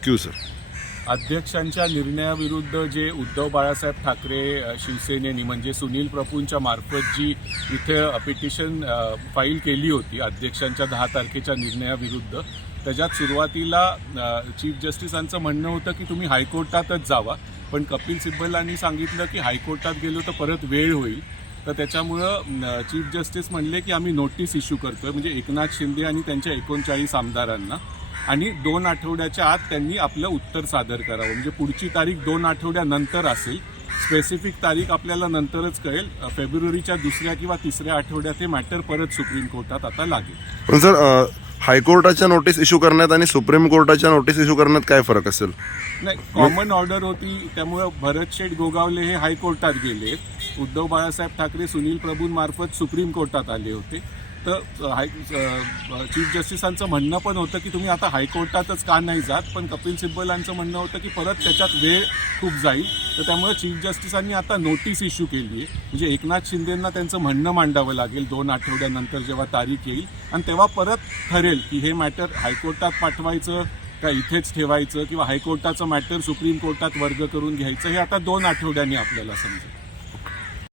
Thank you sir अध्यक्षांच्या निर्णयाविरुद्ध जे उद्धव बाळासाहेब ठाकरे शिवसेनेनी म्हणजे सुनील प्रभूंच्या मार्फत जी इथे पिटिशन फाईल केली होती अध्यक्षांच्या दहा तारखेच्या निर्णयाविरुद्ध त्याच्यात सुरुवातीला चीफ जस्टिसांचं म्हणणं होतं की तुम्ही हायकोर्टातच जावा. पण कपिल सिब्बलांनी सांगितलं की हायकोर्टात गेलो तर परत वेळ होईल. तर त्याच्यामुळं चीफ जस्टिस म्हणले की आम्ही नोटीस इश्यू करतोय. म्हणजे एकनाथ शिंदे आणि त्यांच्या एकोणचाळीस आमदारांना. आणि दोन आठवड्याच्या आत त्यांनी आपलं उत्तर सादर करावं. म्हणजे पुढची तारीख दोन आठवड्यानंतर असेल. स्पेसिफिक तारीख आपल्याला नंतरच कळेल. फेब्रुवारीच्या दुसऱ्या किंवा तिसऱ्या आठवड्यात हे मॅटर परत सुप्रीम कोर्टात आता लागेल. पण सर हायकोर्टाच्या नोटीस इश्यू करण्यात आणि सुप्रीम कोर्टाच्या नोटीस इश्यू करण्यात काय फरक असेल? नाही कॉमन ऑर्डर होती. त्यामुळं भरत शेठ गोगावले हे हायकोर्टात गेले उद्धव बाळासाहेब ठाकरे सुनील प्रभूंमार्फत सुप्रीम कोर्टात आले होते. तर हाय चीफ जस्टिसांचं म्हणणं पण होतं की तुम्ही आता हायकोर्टातच का नाही जात पण कपिल सिब्बलांचं म्हणणं होतं की परत त्याच्यात वेळ खूप जाईल. तर त्यामुळे चीफ जस्टिसांनी आता नोटीस इश्यू केली आहे. म्हणजे एकनाथ शिंदेंना त्यांचं म्हणणं मांडावं लागेल दोन आठवड्यानंतर जेव्हा तारीख येईल. आणि तेव्हा परत ठरेल की हे मॅटर हायकोर्टात पाठवायचं का इथेच ठेवायचं किंवा हायकोर्टाचं मॅटर सुप्रीम कोर्टात वर्ग करून घ्यायचं हे आता दोन आठवड्यांनी आपल्याला समजेल.